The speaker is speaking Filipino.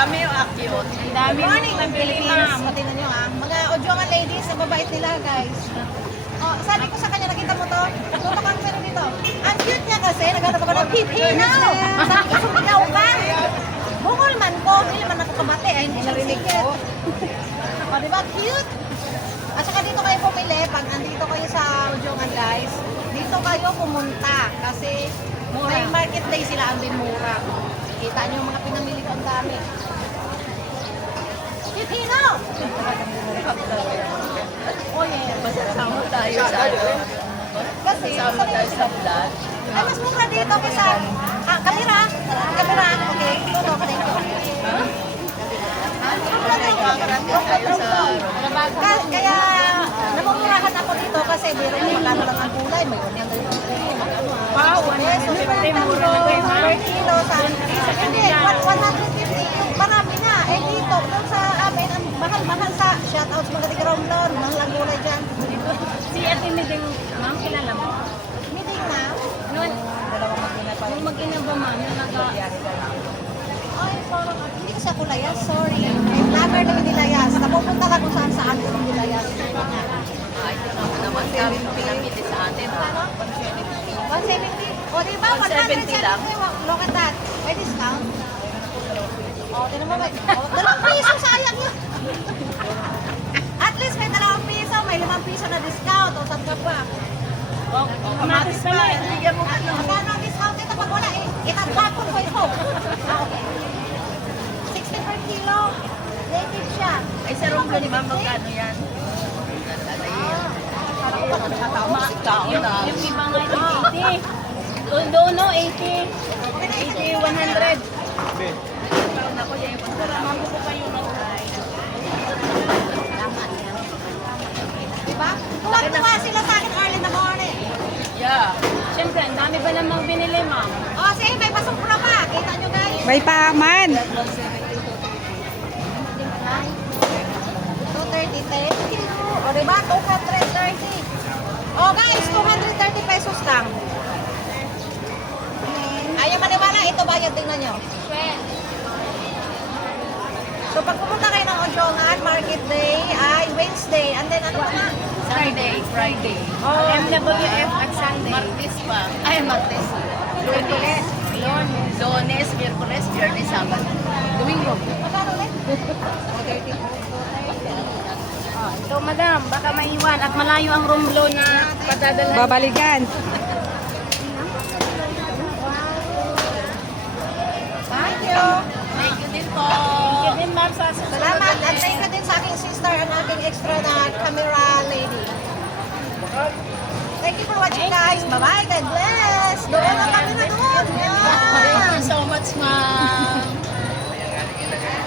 kami o akyot. Ang dami Good morning, ng Philippines. Pati na nyo mga Ojongan ladies, ang babait nila guys. Oh, sabi ko sa kanya, nakita mo to? Tutok ang pero dito. Ang cute niya kasi, naghanap ako ng pipinaw. Sabi ko, sumigaw ka. Bungol man ko, hindi man ako kabate, ay hindi siya rinikit. O, diba? Cute. At saka dito kayo pumili, pag andito kayo sa Ojongan guys, dito kayo pumunta. Kasi may market day sila, ang din mura. Kita niyo yung mga pinamili ko, ang dami. Pipinaw! Oh yeah. Masasama tayo sa ano. Kasi, Masasama tayo sa vlog. ay, mas mura dito kaysa, kamera, okay, ito, thank you. Tayo sa... Kaya, namumurahan ako dito kasi biro mo, magkano lang ang kulay, may 150. Wow, Peso, 150, mura na kayo, ha? per kilo, hindi, 150, yung marami na, eh dito, doon sa amin, ang mahal-mahal sa shoutouts mga tiga-romlon, mahal ang gulay dyan. Si Ate Miding, ma'am, kilala mo? Meeting na, Noon, nung mag-ina ba, ma'am, yung ay, parang, hindi kasi ako layas, sorry. Vlogger na hindi layas. Napupunta ka kung saan saan kung hindi layas. Ay, ito naman kami pinamili sa atin. Ano? 170. O, diba? 170 lang. Look at that. May discount. O, tinan mo, may... O, 2 piso, sayang yun. At least may 2 piso, may 5 piso na discount. O, saan ka pa? kamatis pala eh. Bigyan mo ano. Magkano ang discount ito pag wala eh? Itatapon ko ito. Okay. 60 per kilo. Native siya. Ay, sa Romblon, ma'am, magkano yan? Yung iba nga yung 80. Doon, no, 80. 80, 100. Ako yan yung Mago ko kayo ng Diba? Tuwag-tuwa sila sa akin early in the morning. Yeah. Siyempre, ang dami ba namang binili, ma'am? O, sige, may pasok pa. Kita nyo guys. May paman. 230, thank you. O, diba? 230. O, guys, 230 pesos lang. Ayaw maniwala, ito bayad, tingnan nyo. So, pag pumunta kayo ng Ojongan, Market Day ay Wednesday. And then, ano pa nga? Friday. Oh, MWF at Sunday. Martes pa. Ay, Martes. Lunes. Lunes, Miyerkules, Biyernes, Sabado. Domingo. magkano ulit? So, madam, baka maiwan at malayo ang Romblo na padadalhan. Babalikan. Thank you. Thank you din po. Thank you din, ma'am, sa susunod. Salamat. At thank you din sa aking sister and aking extra na camera lady. Thank you for watching guys. Bye-bye. God bless. Doon na kami na doon.